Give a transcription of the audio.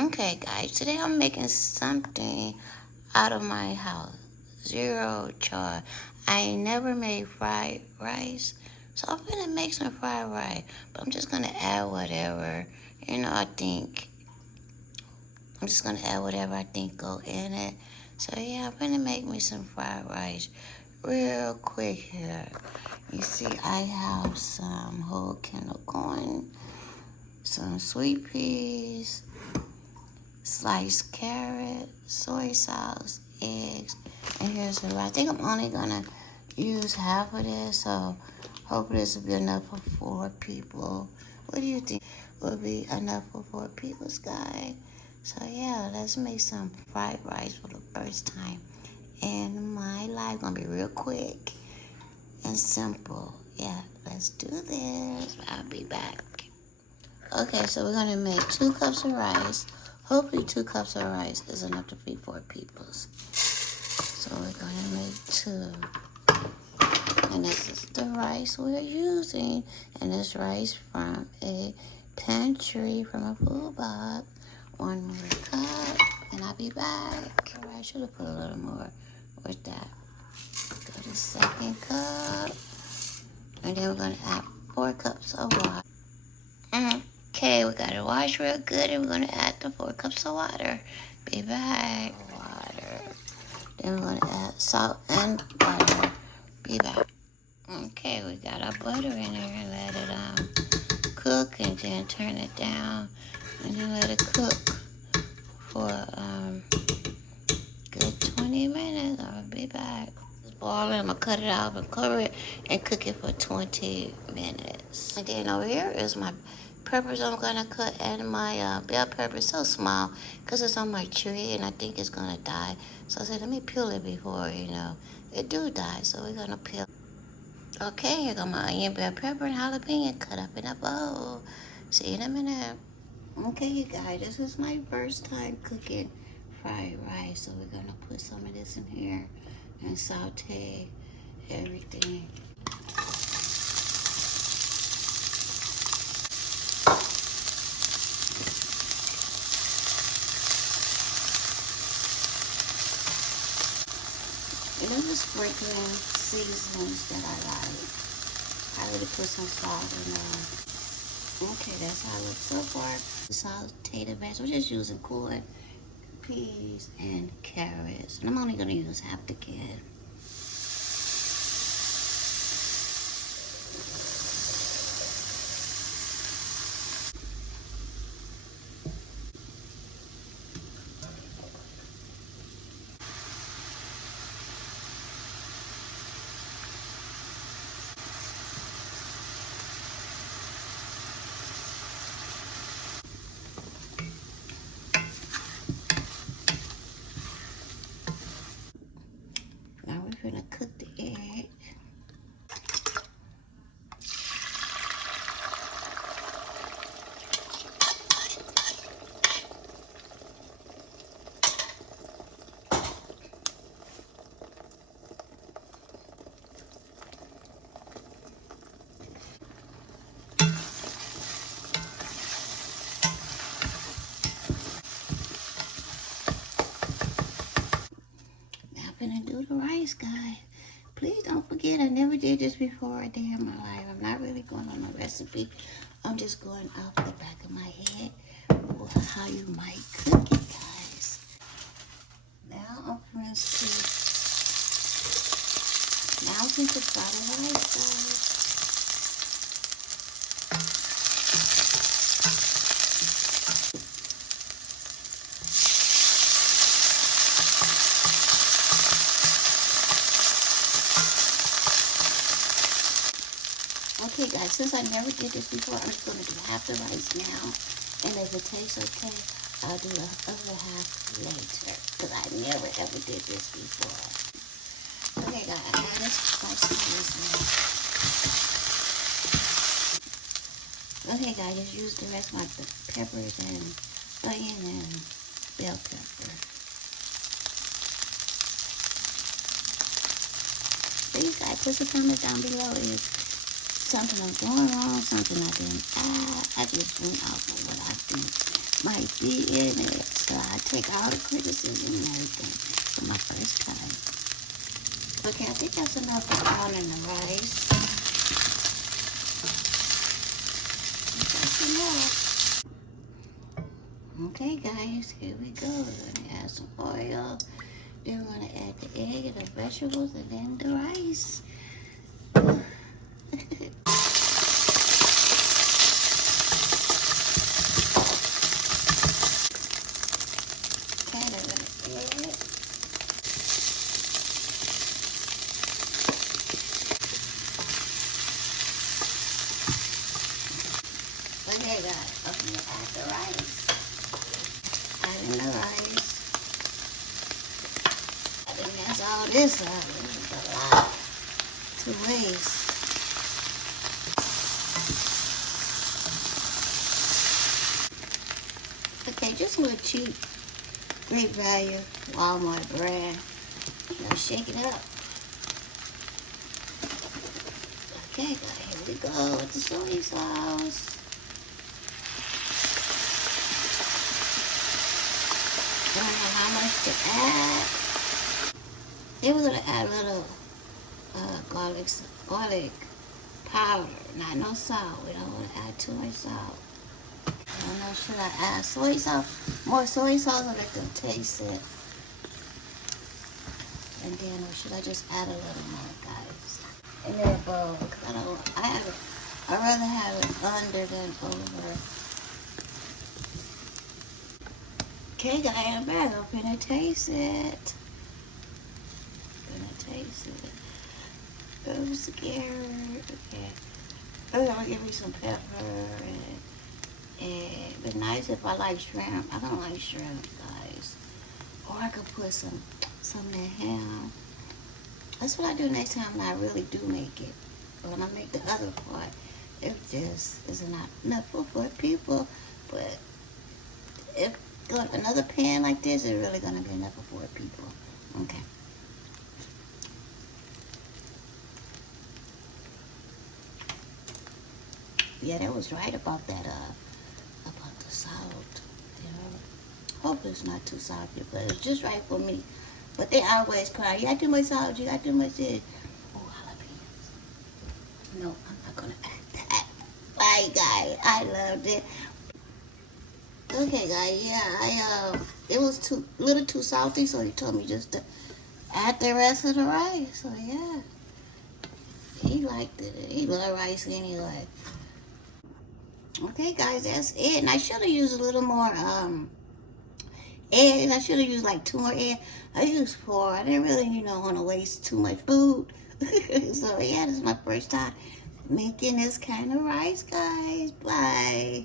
Okay, guys, today I'm making something out of my house. Zero charge. I ain't never made fried rice, so I'm gonna make some fried rice. But I'm just gonna add whatever, I'm just gonna add whatever I think go in it. So yeah, I'm gonna make me some fried rice real quick here. You see, I have some whole kernel corn, some sweet peas, sliced carrot, soy sauce, eggs, and here's the rice. I think I'm only gonna use half of this, so hopefully this will be enough for 4 people. What do you think will be enough for 4 people, Sky? So yeah, let's make some fried rice for the first time in my life. Gonna be real quick and simple. Yeah, let's do this. I'll be back. Okay, so we're gonna make 2 cups of rice. Hopefully 2 cups of rice is enough to feed 4 people. So we're gonna make 2. And this is the rice we're using. And this rice from a pantry, from a food box. 1 more cup, and I'll be back. All right, I should have put a little more with that. Go to 2nd cup. And then we're gonna add 4 cups of water. Okay, we gotta wash real good, and we're gonna add the 4 cups of water. Be back. Water. Then we're gonna add salt and butter. Be back. Okay, we got our butter in there, and let it cook, and then turn it down, and then let it cook for good 20 minutes. I'll be back. It's boiling. I'm gonna cut it off and cover it and cook it for 20 minutes. And then over here is my peppers I'm gonna cut, and my bell pepper. So small because it's on my tree and I think it's gonna die. So I said, let me peel it before, it do die. So we're gonna peel. Okay, here go my onion, bell pepper, and jalapeno cut up in a bowl. See you in a minute. Okay, you guys, this is my first time cooking fried rice. So we're gonna put some of this in here and saute everything. And I'm just sprinkling seasonings that I like. I already put some salt in there. Okay, that's how it looks so far. Sauteed vegetables. We're just using corn, peas, and carrots. And I'm only going to use half the can. Now we're going to cook the egg. Gonna do the rice, guys. Please don't forget, I never did this before a day in my life. I'm not really going on a recipe. I'm just going off the back of my head for how you might cook it, guys. Now I'm going to fry the rice, guys. Okay, guys, since I never did this before, I'm just going to do half the rice now. And if it tastes okay, I'll do the other half later. Because I never ever did this before. Okay, guys, I got this rice now. Okay, guys, just use the rest of my peppers and onion and bell pepper. Please, guys, put some comments down below if something I'm doing wrong, something I didn't add. I just went off of what I think might be in it. So I take all the criticism and everything for my first time. Okay, I think that's enough for browning the rice. That's enough. Okay, guys, here we go. We're gonna add some oil. Then we're gonna add the egg and the vegetables and then the rice. Okay, guys, I'm gonna add the rice. Adding the rice. I think that's all this is. This is a lot to waste. Okay, just a little cheap, great value Walmart brand. Shake it up. Okay, guys, here we go with the soy sauce. Don't know how much to add. Then we're gonna add a little garlic powder, not no salt. We don't want to add too much salt. I don't know, should I add soy sauce? More soy sauce or let them taste it? And then, or should I just add a little more, guys? In that bowl, because I'd rather have it under than over. Okay, guys, I'm back. I'm gonna taste it. I'm scared. Okay. I'm gonna give me some pepper and it'd be nice if I like shrimp. I don't like shrimp, guys. Or I could put some of that ham. That's what I do next time when I really do make it. When I make the other part, it just is not enough for 4 people. But if got another pan like this, it's really gonna be enough for 4 people. Okay. Yeah, that was right about that, about the salt. You know, hopefully it's not too salty, but it's just right for me. But they always cry, you got too much salt, you got too much this. Oh, jalapenos. No, I'm not gonna add that. Bye, guys. I loved it. Okay, guys, yeah, it was a little too salty, so he told me just to add the rest of the rice. So, yeah. He liked it. He loved rice anyway. Okay, guys, that's it. And I should have used a little more eggs. I should have used like 2 more eggs. I used 4. I didn't really, want to waste too much food. So, yeah, this is my first time making this kind of rice, guys. Bye.